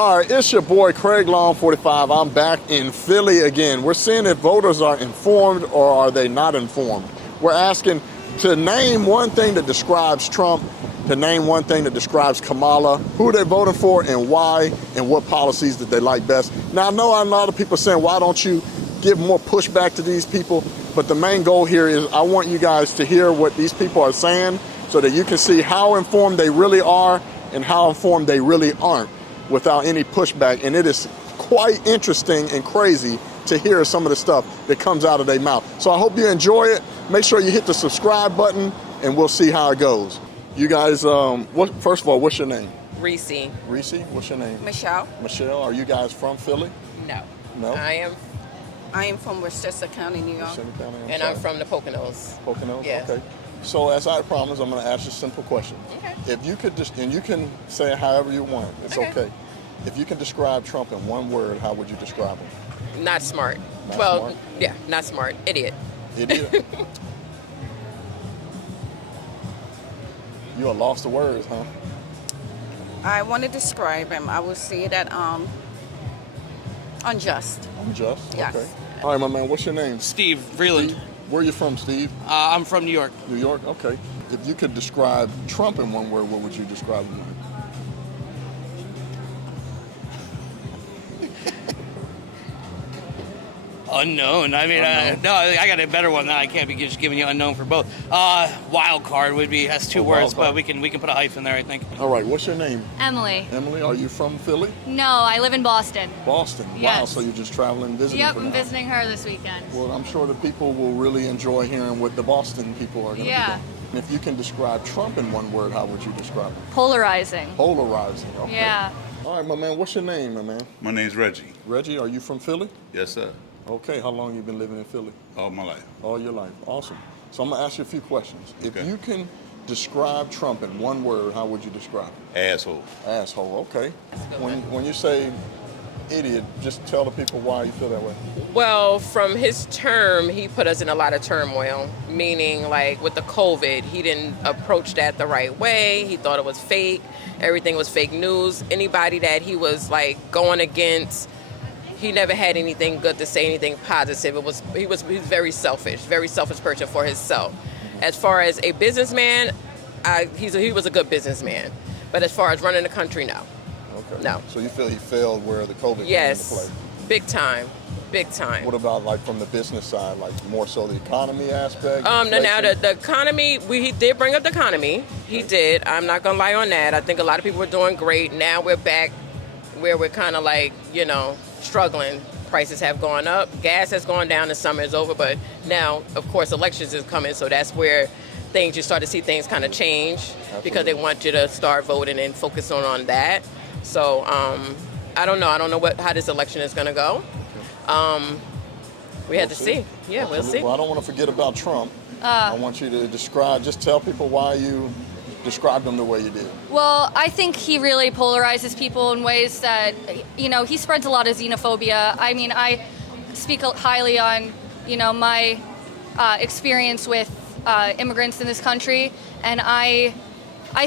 All right, it's your boy Craig Long 45. I'm back in Philly again. We're seeing if voters are informed or are they not informed. We're asking to name one thing that describes Trump, to name one thing that describes Kamala, who they're voting for and why, and what policies that they like best. Now, I know a lot of people saying, why don't you give more pushback to these people? But the main goal here is I want you guys to hear what these people are saying so that you can see how informed they really are and how informed they really aren't, without any pushback. And it is quite interesting and crazy to hear some of the stuff that comes out of their mouth. So I hope you enjoy it. Make sure you hit the subscribe button and we'll see how it goes. You guys, first of all, what's your name? Reese. Reese, what's your name? Michelle. Michelle, are you guys from Philly? No. No? I am from Westchester County, New York. Westchester County, and sorry. I'm from the Poconos. Poconos? Yes. Okay. So as I promised, I'm gonna ask you a simple question. Okay. If you could just, and you can say it however you want, it's okay. If you can describe Trump in one word, how would you describe him? Not smart. Not well, smart? yeah, not smart. Idiot. Idiot? You are lost of words, huh? I want to describe him. I would say that unjust. Unjust? Yes. Okay. All right, my man, what's your name? Steve Vreeland. Steve? Where are you from, Steve? I'm from New York. New York? Okay. If you could describe Trump in one word, what would you describe him in? Unknown. I mean, Unknown. no, I got a better one. I can't be just giving you unknown for both. Wild card would be, that's two words, but we can put a hyphen there, I think. All right, what's your name? Emily. Emily, are you from Philly? No, I live in Boston. Boston? Wow, Yes. so you're just traveling, visiting Yep, for I'm now. visiting her this weekend. Well, I'm sure the people will really enjoy hearing what the Boston people are going to be doing. And if you can describe Trump in one word, how would you describe him? Polarizing. Polarizing, okay. Yeah. All right, my man, what's your name, my man? My name's Reggie. Reggie, are you from Philly? Yes, sir. Okay, how long you been living in Philly? All my life. All your life, awesome. So I'm gonna ask you a few questions. If Okay. you can describe Trump in one word, how would you describe him? Asshole. Asshole, okay. When you say idiot, just tell the people why you feel that way. Well, from his term, he put us in a lot of turmoil, meaning like with the COVID, he didn't approach that the right way. He thought it was fake. Everything was fake news. Anybody that he was like going against, he never had anything good to say, anything positive. He was very selfish person for himself. As far as a businessman, he was a good businessman. But as far as running the country, no. Okay. No. So you feel he failed where the COVID came into Yes, play? big time. What about like from the business side, like more so the economy aspect? Now inflation? the economy, he did bring up the economy. He did. I'm not gonna lie on that. I think a lot of people were doing great. Now we're back where we're kind of like, struggling. Prices have gone up. Gas has gone down. The summer is over. But now, of course, elections is coming. So that's where you start to see things kind of change. Because they want you to start voting and focus on that. So I don't know. I don't know how this election is going to go. We had to see. Yeah, we'll see. Well, I don't want to forget about Trump. I want you to just tell people why you described him the way you did. Well, I think he really polarizes people in ways that, he spreads a lot of xenophobia. I mean, I speak highly on, my experience with immigrants in this country, and I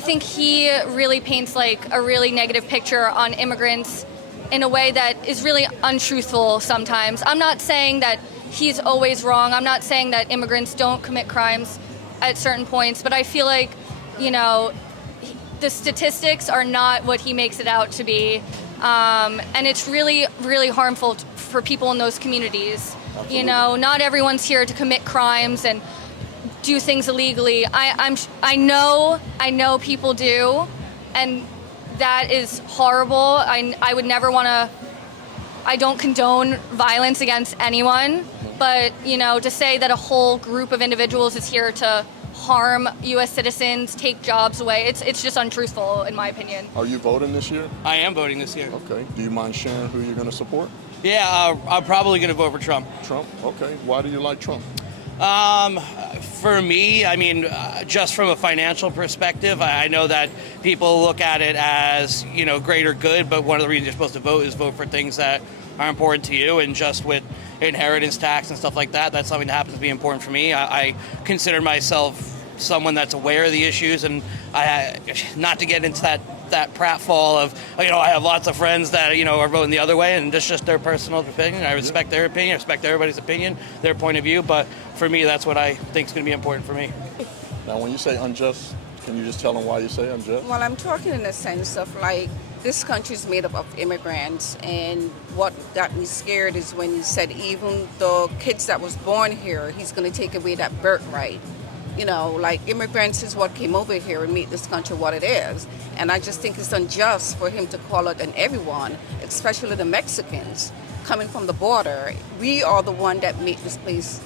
think he really paints like a really negative picture on immigrants in a way that is really untruthful sometimes. I'm not saying that he's always wrong. I'm not saying that immigrants don't commit crimes at certain points, but I feel like, the statistics are not what he makes it out to be. And it's really, really harmful for people in those communities. Absolutely. Not everyone's here to commit crimes and do things illegally. I know people do, and that is horrible. I would never want to. I don't condone violence against anyone, but to say that a whole group of individuals is here to harm U.S. citizens, take jobs away, it's just untruthful in my opinion. Are you voting this year? I am voting this year. Okay. Do you mind sharing who you're going to support? Yeah, I'm probably going to vote for Trump. Trump? Okay. Why do you like Trump? For me, I mean, just from a financial perspective, I know that people look at it as, greater good, but one of the reasons you're supposed to vote is vote for things that are important to you, and just with inheritance tax and stuff like that, that's something that happens to be important for me. I consider myself someone that's aware of the issues, and not to get into that that pratfall of, I have lots of friends that, are voting the other way, and that's just their personal opinion. I respect their opinion. I respect everybody's opinion, their point of view. But for me, that's what I think is going to be important for me. Now, when you say unjust, can you just tell them why you say unjust? Well, I'm talking in the sense of like this country is made up of immigrants, and what got me scared is when you said even the kids that was born here, he's going to take away that birthright. Like immigrants is what came over here and made this country what it is. And I just think it's unjust for him to call out on everyone, especially the Mexicans coming from the border. We are the one that made this place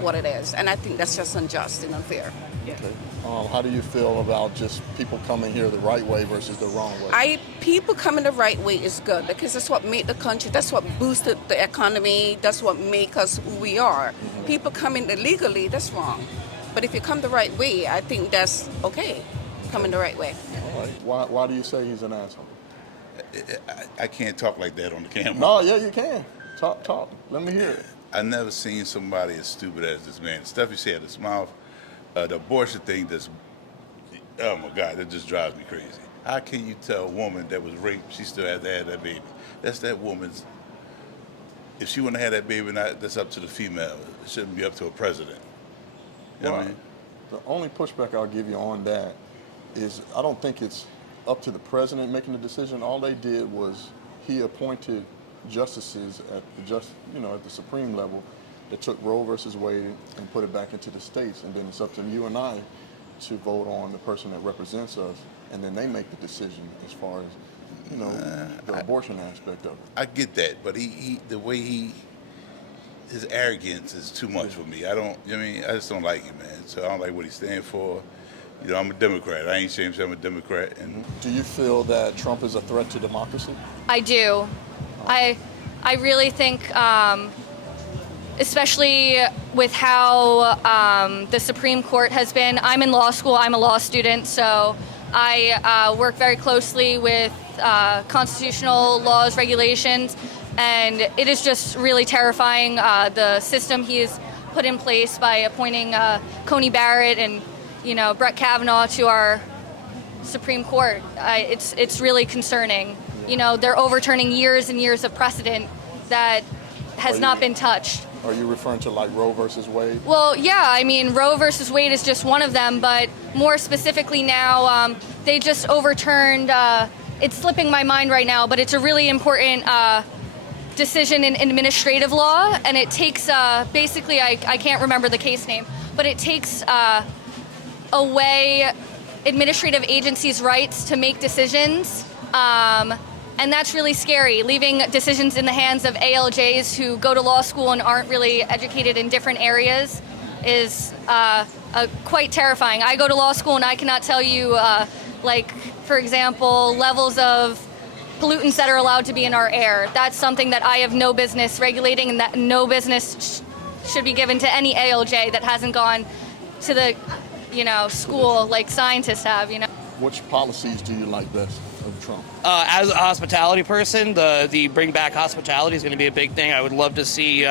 what it is. And I think that's just unjust and unfair. Okay. How do you feel about just people coming here the right way versus the wrong way? People coming the right way is good because that's what made the country, that's what boosted the economy, that's what make us who we are. Mm-hmm. People coming illegally, that's wrong. But if you come the right way, I think that's okay, coming the right way. All right. Why do you say he's an asshole? I can't talk like that on the camera. No, yeah, you can. Talk. Let me hear it. I never seen somebody as stupid as this man. The stuff he said, his mouth, the abortion thing, oh my God, that just drives me crazy. How can you tell a woman that was raped, she still has to have that baby? That's that woman's, if she want to have that baby, that's up to the female. It shouldn't be up to a president. You know what I mean? The only pushback I'll give you on that is I don't think it's up to the president making the decision. All they did was he appointed justices at the Supreme level that took Roe versus Wade and put it back into the states, and then it's up to you and I to vote on the person that represents us, and then they make the decision as far as the abortion aspect of it. I get that, but his arrogance is too much for me. I just don't like him, man. So I don't like what he stands for. I'm a Democrat. I ain't ashamed to say I'm a Democrat. And do you feel that Trump is a threat to democracy? I do. I really think, especially with how the Supreme Court has been. I'm in law school. I'm a law student, so I work very closely with constitutional laws, regulations, and it is just really terrifying, the system he has put in place by appointing Coney Barrett and Brett Kavanaugh to our Supreme Court. It's really concerning. They're overturning years and years of precedent that has not been touched. Are you referring to like Roe versus Wade? Well, yeah, Roe versus Wade is just one of them, but more specifically now, they just overturned, it's slipping my mind right now, but it's a really important decision in administrative law, and it takes, basically, I can't remember the case name, but it takes away administrative agencies' rights to make decisions, and that's really scary. Leaving decisions in the hands of ALJs who go to law school and aren't really educated in different areas is quite terrifying. I go to law school and I cannot tell you, for example, levels of pollutants that are allowed to be in our air. That's something that I have no business regulating, and that no business should be given to any ALJ that hasn't gone to the school like scientists have. Which policies do you like best of Trump? As a hospitality person, the bring back hospitality is going to be a big thing. I would love to see,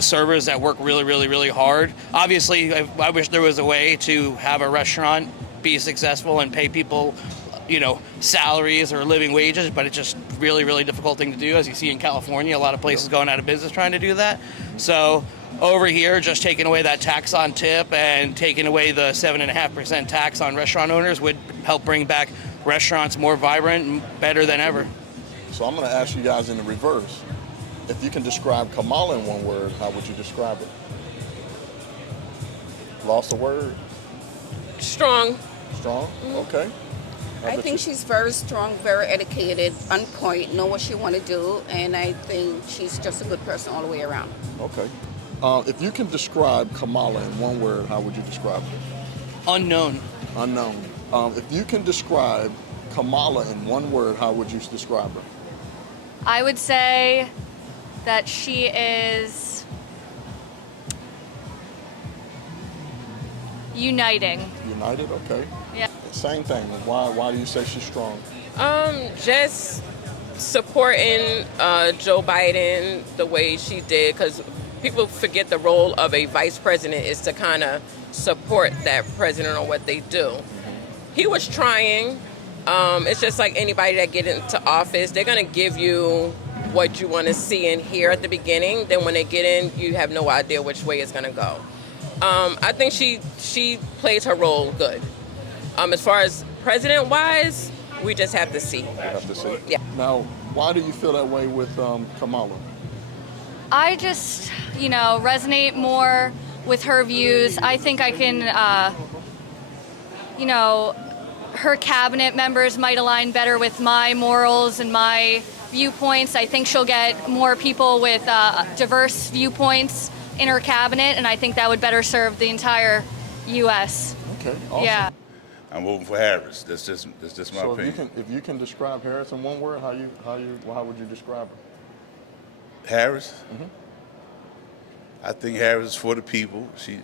servers that work really, really, really hard. Obviously, I wish there was a way to have a restaurant be successful and pay people, salaries or living wages, but it's just really, really difficult thing to do. As you see in California, a lot of places going out of business trying to do that. So over here, just taking away that tax on tip and taking away the 7.5% tax on restaurant owners would help bring back restaurants more vibrant and better than ever. So I'm going to ask you guys in the reverse. If you can describe Kamala in one word, how would you describe it? Lost a word? Strong. Strong? Okay. I think she's very strong, very educated, on point, know what she want to do, and I think she's just a good person all the way around. Okay. If you can describe Kamala in one word, how would you describe her? Unknown. Unknown. If you can describe Kamala in one word, how would you describe her? I would say that she is uniting. United, okay. Yeah. Same thing. Why do you say she's strong? Just supporting Joe Biden the way she did, because people forget the role of a vice president is to kind of support that president on what they do. He was trying, It's just like anybody that get into office, they're gonna give you what you want to see and hear at the beginning. Then when they get in, you have no idea which way it's gonna go. I think she plays her role good. As far as president-wise, we just have to see. You have to see. Yeah. Now, why do you feel that way with Kamala? I just, resonate more with her views. I think I can, her cabinet members might align better with my morals and my viewpoints. I think she'll get more people with diverse viewpoints in her cabinet, and I think that would better serve the entire U.S. Okay, awesome. Yeah. I'm voting for Harris. That's just my So opinion. if you can describe Harris in one word, how would you describe her? Harris. Mm-hmm. I think Harris is for the people. She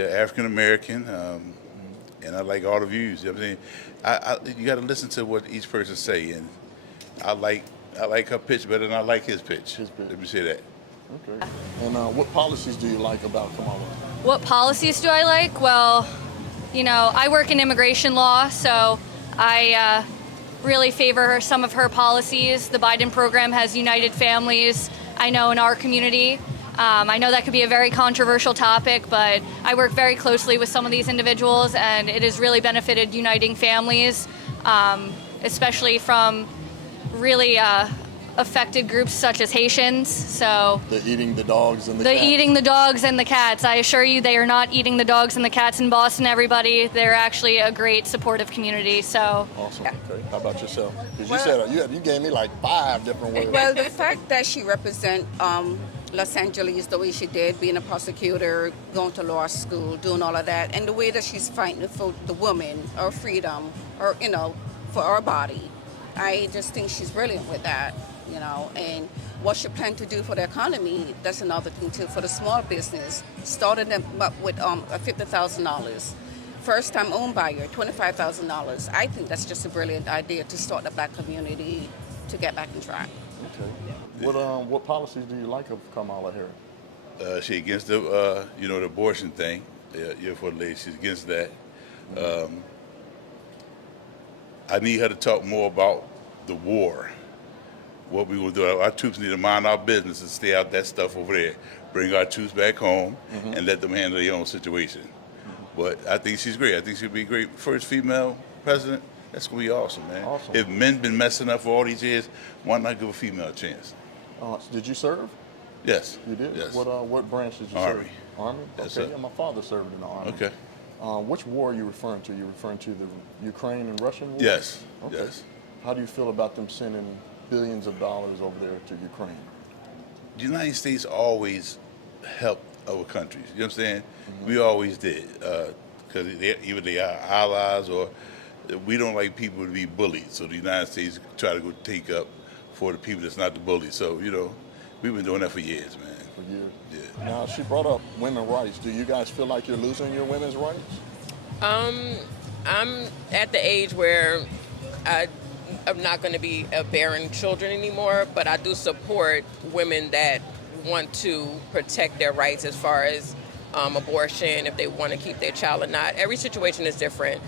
African American, and I like all the views. You know what I'm saying? You got to listen to what each person say, and I like her pitch better than I like his pitch. Let me say that. Okay. And what policies do you like about Kamala? What policies do I like? Well, I work in immigration law, so I really favor some of her policies. The Biden program has united families, I know, in our community. I know that could be a very controversial topic, but I work very closely with some of these individuals, and it has really benefited uniting families, especially from really affected groups such as Haitians. So The eating the dogs and the the cats. eating the dogs and the cats. I assure you, they are not eating the dogs and the cats in Boston, everybody. They're actually a great supportive community. So Awesome. Okay. How about yourself? Because Well- you gave me like 5 different words. Well, the fact that she represent Los Angeles the way she did, being a prosecutor, going to law school, doing all of that, and the way that she's fighting for the woman, our freedom, or for our body, I just think she's brilliant with that. And what she planned to do for the economy, that's another thing too. For the small business, started them up with $50,000. First time home buyer, $25,000. I think that's just a brilliant idea to start the black community to get back on track. Okay. What policies do you like of Kamala Harris? She against the the abortion thing. For the lady, she's against that. I need her to talk more about the war. What we will do, our troops need to mind our business and stay out that stuff over there. Bring our troops back home and let them handle their own situation. But I think she's great. I think she'll be a great first female president. That's gonna be awesome, man. Awesome. If men been messing up for all these years, why not give a female a chance? Did you serve? Yes. You did? Yes. What branch did you Army. serve? Army? Yes, Okay, sir. yeah, my father served in the Army. Okay. Which war are you referring to? You referring to the Ukraine and Russian war? Yes. Okay. Yes. How do you feel about them sending billions of dollars over there to Ukraine? The United States always helped other countries. You know what I'm saying? We always did. Because either they are allies or we don't like people to be bullied. So the United States try to go take up for the people that's not the bully. So, we've been doing that for years, man. For years. Yeah. Now, she brought up women's rights. Do you guys feel like you're losing your women's rights? I'm at the age where I'm not going to be bearing children anymore, but I do support women that want to protect their rights as far as abortion, if they want to keep their child or not. Every situation is different.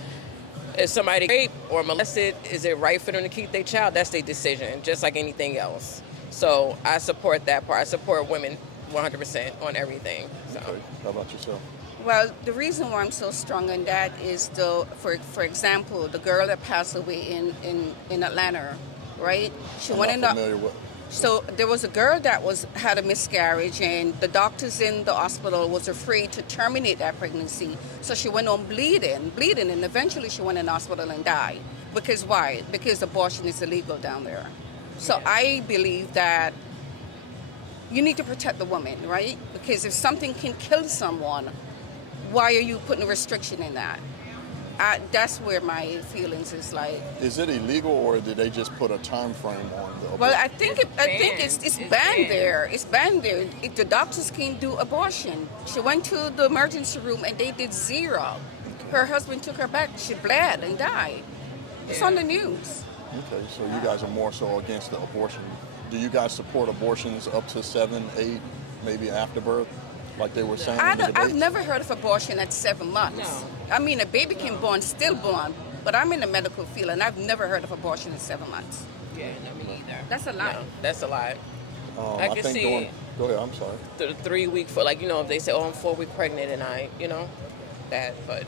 If somebody raped or molested, is it right for them to keep their child? That's their decision, just like anything else. So I support that part. I support women 100% on everything. So. Okay. How about yourself? Well, the reason why I'm so strong on that is for example, the girl that passed away in Atlanta, right? She I'm went in not the familiar with. So there was a girl that had a miscarriage, and the doctors in the hospital was afraid to terminate that pregnancy. So she went on bleeding, and eventually she went in the hospital and died. Because why? Because abortion is illegal down there. So I believe that you need to protect the woman, right? Because if something can kill someone, why are you putting a restriction in that? That's where my feelings is like. Is it illegal, or did they just put a time frame on the abortion? Well, I think it's banned there. It's banned there. The doctors can't do abortion. She went to the emergency room and they did 0. Her husband took her back. She bled and died. It's on the news. Okay, so you guys are more so against the abortion. Do you guys support abortions up to 7, 8, maybe after birth? like they were saying in the I've debates? never heard of abortion at 7 months. No. I mean, a baby can born, stillborn, but I'm in the medical field and I've never heard of abortion at 7 months. Yeah, no, me either. That's a lie. No, that's a lie. I I can think see go ahead, I'm sorry. the 3 week for, like, if they say, oh, I'm 4 week pregnant and that, but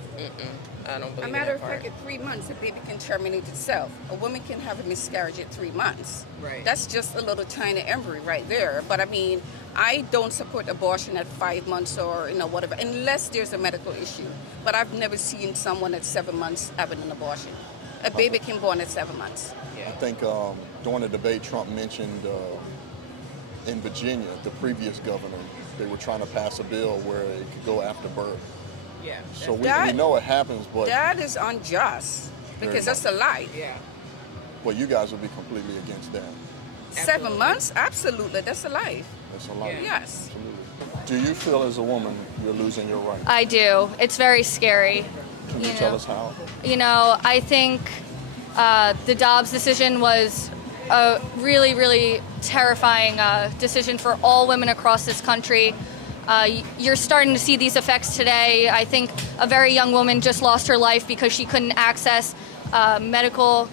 I don't believe A in matter that of part. fact, at 3 months, a baby can terminate itself. A woman can have a miscarriage at 3 months. Right. That's just a little tiny embryo right there. But I mean, I don't support abortion at 5 months or whatever, unless there's a medical issue. But I've never seen someone at 7 months having an abortion. A baby can born at 7 months. I think during the debate, Trump mentioned in Virginia, the previous governor, they were trying to pass a bill where it could go after birth. Yeah. So we That- know it happens, but That is unjust Very because that's a lie. Yeah. you guys would be completely against that. 7 months? Absolutely. That's a lie. That's a lot. Yeah. Yes. Absolutely. Do you feel as a woman you're losing your rights? I do. It's very scary. Can you tell us how? I think the Dobbs decision was a really, really terrifying decision for all women across this country. You're starting to see these effects today. I think a very young woman just lost her life because she couldn't access medical,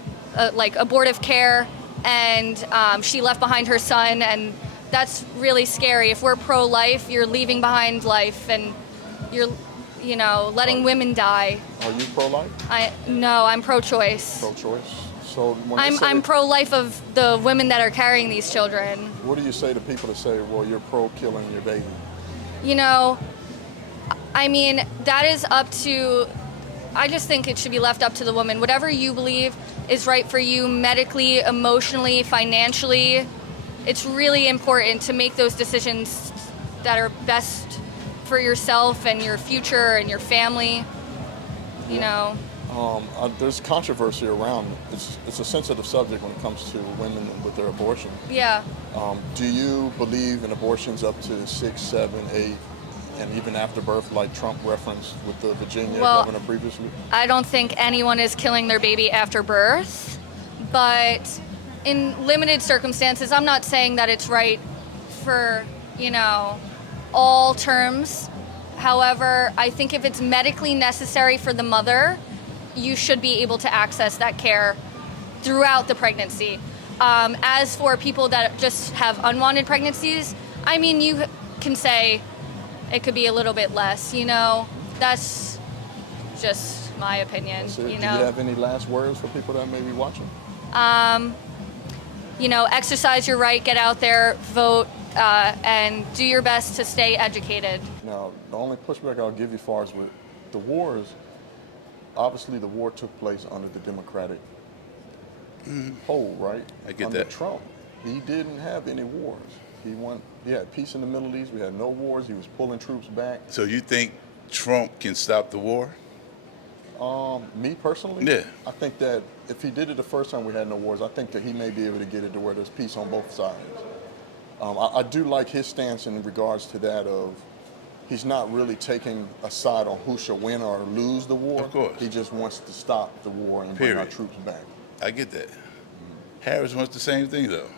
like abortive care, and she left behind her son, and that's really scary. If we're pro-life, you're leaving behind life, and you're, letting women die. Are you pro-life? No, I'm pro-choice. Pro-choice? So when they say, I'm pro-life of the women that are carrying these children. what do you say to people that say, well, you're pro-killing your baby? I mean, that is up to, I just think it should be left up to the woman. Whatever you believe is right for you medically, emotionally, financially, it's really important to make those decisions that are best for yourself and your future and your family, There's controversy around it's a sensitive subject when it comes to women with their abortion. Yeah. Do you believe in abortions up to 6, 7, 8, and even after birth, like Trump referenced with the Virginia governor previously? I don't think anyone is killing their baby after birth, but in limited circumstances, I'm not saying that it's right for, all terms. However, I think if it's medically necessary for the mother, you should be able to access that care throughout the pregnancy. As for people that just have unwanted pregnancies, I mean, you can say it could be a little bit less, That's just my opinion, Do you have any last words for people that may be watching? Exercise your right, get out there, vote, and do your best to stay educated. Now, the only pushback I'll give you as far as with the wars, obviously the war took place under the Democratic hold, right? I get under that. Trump, he didn't have any wars. He had peace in the Middle East. We had no wars. He was pulling troops back. So you think Trump can stop the war? Me personally, Yeah. I think that if he did it the first time we had no wars, I think that he may be able to get it to where there's peace on both sides. I do like his stance in regards to that of he's not really taking a side on who should win or lose the war. Of course. He just wants to stop the war and bring our Period. troops back. I get that. Harris wants the same thing though,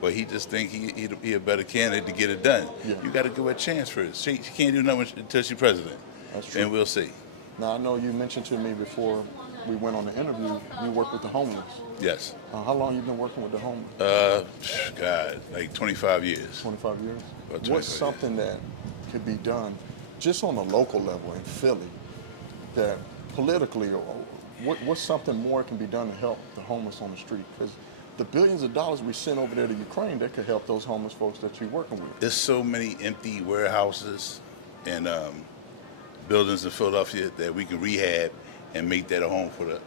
but he just think he a better candidate to get it done. Yeah. You got to give her a chance first. She can't do nothing until she's president. That's true. And we'll see. Now, I know you mentioned to me before we went on the interview, you work with the homeless. Yes. How long you been working with the homeless? God, like 25 years. 25 years? About 25 What's something that could be done just on a local level in Philly that politically, or what's something more can be done to help the homeless on the street? Because the billions of dollars we send over there to Ukraine, that could help those homeless folks that you're working with. There's so many empty warehouses and buildings in Philadelphia that we can rehab and make that a home for the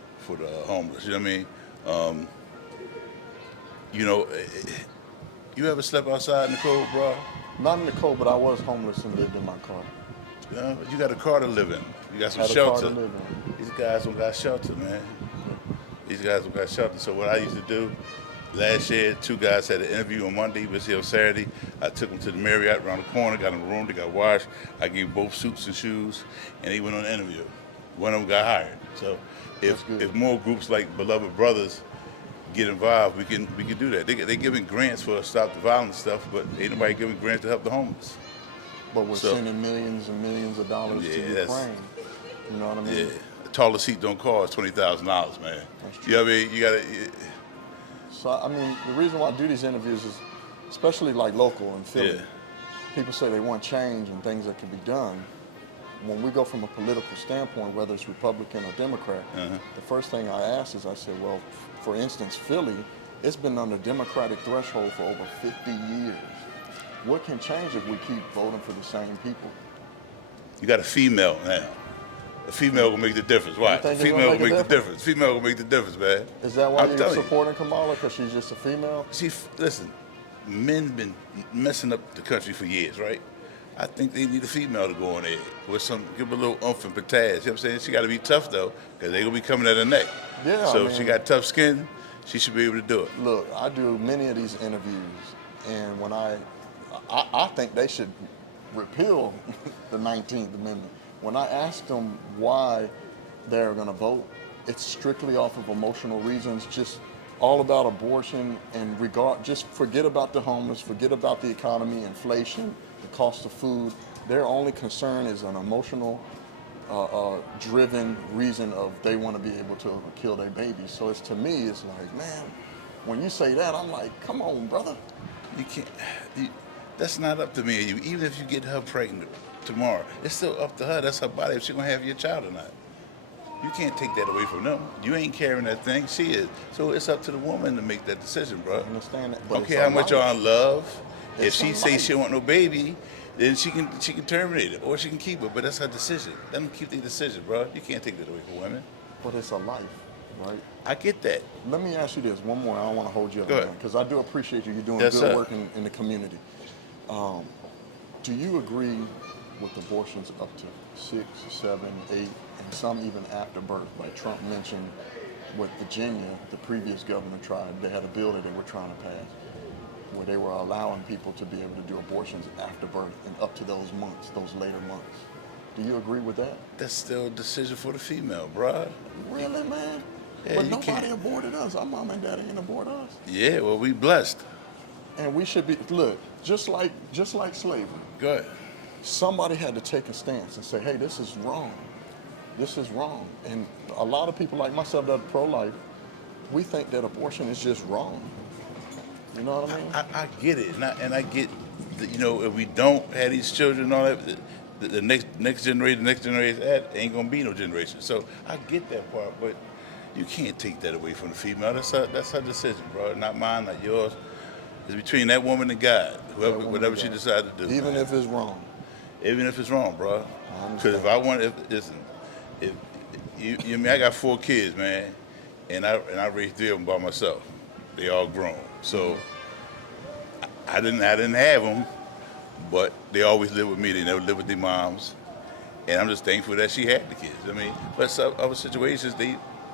homeless. You know what I mean? You ever slept outside in the cold, bro? Not in the cold, but I was homeless and lived in my car. You got a car to live in. You got some Had a car to shelter. live in. These guys don't got shelter, man. These guys don't got shelter. So what I used to do, last year, 2 guys had an interview on Monday, was here on Saturday. I took them to the Marriott around the corner, got them a room, they got washed. I gave them both suits and shoes, and they went on the interview. One of them got hired. So if more groups like Beloved Brothers get involved, we can do that. They giving grants for Stop the Violence stuff, but ain't nobody giving grants to help the homeless. But we're So- sending millions and millions of dollars Yeah, to that's- Ukraine. You know what I mean? Yeah, the tallest seat don't cost $20,000, man. That's You know what I mean? You gotta. So, I mean, the reason why I do these interviews is, especially like local in Philly, Yeah. people say they want change and things that can be done. When we go from a political standpoint, whether it's Republican or Democrat, the first thing I ask is, I say, well, for instance, Philly, it's been under Democratic threshold for over 50 years. What can change if we keep voting for the same people? You got a female now. A female will make the difference. Why? think it's Female gonna will make a make the difference. Female will make the difference, man. Is that why I'm you're telling you. supporting Kamala? Because she's just a female? See, listen, men been messing up the country for years, right? I think they need a female to go in there with some, give them a little oomph and pizzazz. You know what I'm saying? She got to be tough, though, because they're going to be coming at her neck. Yeah, So I if she mean- got tough skin, she should be able to do it. Look, I do many of these interviews, and when I think they should repeal the 19th Amendment. When I ask them why they're going to vote, it's strictly off of emotional reasons, just all about abortion and just forget about the homeless, forget about the economy, inflation, the cost of food. Their only concern is an emotional driven reason of they want to be able to kill their babies. So to me, it's like, man, when you say that, I'm like, come on, brother. You can't. That's not up to me and you. Even if you get her pregnant tomorrow, it's still up to her. That's her body. If she's gonna have your child or not, you can't take that away from them. You ain't carrying that thing. She is. So it's up to the woman to make that decision, bro. I understand that, but Okay, it's how a much life. y'all in love? If It's she a say life. she don't want no baby, then she can terminate it or she can keep it. But that's her decision. Let them keep their decision, bro. You can't take that away from women. But it's a life, right? I get that. Let me ask you this, one more. I don't want to hold you up, Go ahead. because I do appreciate you. You're doing Yes, good sir. work in the community. Do you agree with abortions up to 6, 7, 8, and some even after birth? Like Trump mentioned with Virginia, the previous governor tried, they had a bill that they were trying to pass where they were allowing people to be able to do abortions after birth and up to those months, those later months. Do you agree with that? That's still a decision for the female, bro. Really, man? Yeah, But you nobody can't. aborted us. Our mom and daddy didn't abort us. Yeah, well, we blessed. And we should be, look, just like slavery. Go ahead. Somebody had to take a stance and say, hey, this is wrong. This is wrong. And a lot of people like myself that are pro-life, we think that abortion is just wrong. You know what I mean? I get it, and I get, you know, if we don't have these children and all that, the next generation, that ain't gonna be no generation. So I get that part, but you can't take that away from the female. That's her decision, bro. Not mine, not yours. It's between that woman and God, whatever she decided to do. Even if it's wrong. Even if it's wrong, bro. I understand. Because if I want, if you mean, I got 4 kids, man, and I raised 3 of them by myself. They all grown, so I didn't have them, but they always lived with me. They never lived with their moms, and I'm just thankful that she had the kids. I mean, but some other situations,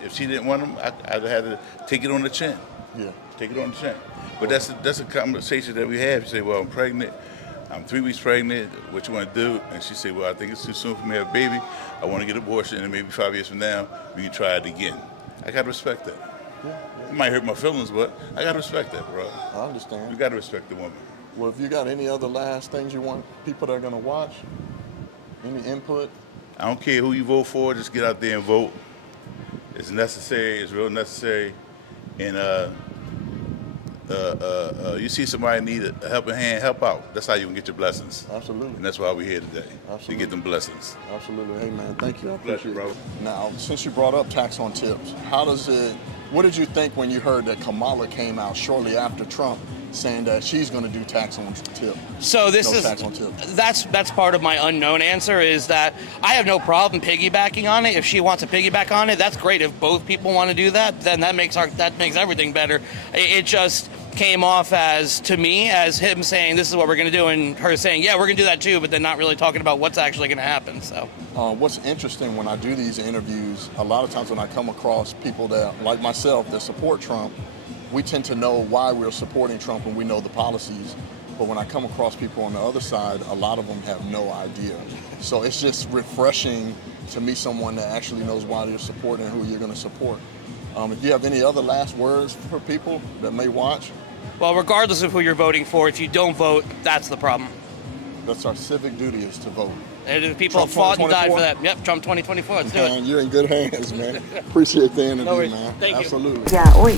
if she didn't want them, I'd have to take it on the chin. Yeah. Take it on the chin. But that's a conversation that we have. You say, well, I'm pregnant. I'm 3 weeks pregnant. What you want to do? And she said, well, I think it's too soon for me to have a baby. I want to get an abortion, and maybe 5 years from now, we can try it again. I got to respect that. It might hurt my feelings, but I got to respect that, bro. I understand. You got to respect the woman. Well, if you got any other last things you want people that are going to watch, any input? I don't care who you vote for. Just get out there and vote. It's necessary. It's real necessary. And you see somebody need a helping hand, help out. That's how you can get your blessings. Absolutely. And that's why we're here today, Absolutely. to get them blessings. Absolutely. Hey, man, thank you. I Pleasure, appreciate bro. it. Now, since you brought up tax on tips, what did you think when you heard that Kamala came out shortly after Trump saying that she's going to do tax on tip? So this No is tax on tip. that's part of my unknown answer is that I have no problem piggybacking on it. If she wants to piggyback on it, that's great. If both people want to do that, then that makes everything better. It just came off to me as him saying this is what we're going to do, and her saying yeah, we're going to do that too, but then not really talking about what's actually going to happen. So What's interesting when I do these interviews, a lot of times when I come across people that, like myself, that support Trump, we tend to know why we're supporting Trump and we know the policies. But when I come across people on the other side, a lot of them have no idea. So it's just refreshing to meet someone that actually knows why you're supporting and who you're going to support. If you have any other last words for people that may watch? well, regardless of who you're voting for, if you don't vote, that's the problem. That's our civic duty is to vote. And people Trump have fought and died 2024? for that. Yep, Trump 2024. Let's do Man, it. you're in good hands, man. Appreciate the interview, No worries. man. Thank you. Absolutely. Yeah, oi.